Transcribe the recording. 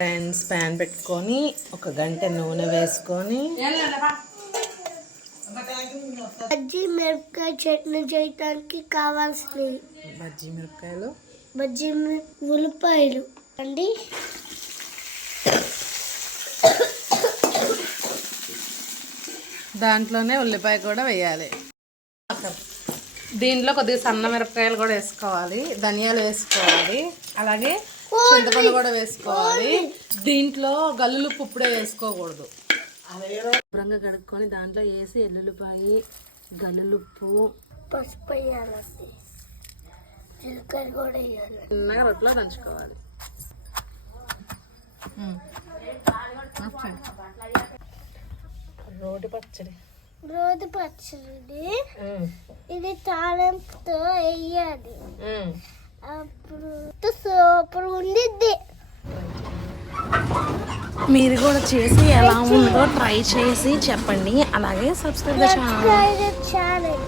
Friends pan పెట్టుకొని ఒక గంట నూనె వేసుకొని బజ్జీ మిరపకాయ చట్నీ చేయడానికి కావాల్సినవి బజ్జీ ఉల్లిపాయలు అండి. దాంట్లోనే ఉల్లిపాయ కూడా వేయాలి. దీంట్లో కొద్దిగా సన్న మిరపకాయలు కూడా వేసుకోవాలి, ధనియాలు వేసుకోవాలి, అలాగే చింతపండు కూడా వేసుకోవాలి. దీంట్లో గల్లులుప్పు ఇప్పుడే వేసుకోకూడదు. శుభ్రంగా కడుక్కొని దాంట్లో వేసి ఎల్లుల్లిపాయ, గల్లులుప్పు, పసుపు వేయాలండి, జీలకర్ర కూడా వేయాలి. చిన్నగా రొట్టెలో దంచుకోవాలి. రోటి పచ్చడి ఇది తాళంతో వేయాలి, అప్పుడు సూపర్ ఉండిద్ది. మీరు కూడా చేసి ఎలా ఉందో ట్రై చేసి చెప్పండి. అలాగే సబ్స్క్రైబ్ ఛానల్.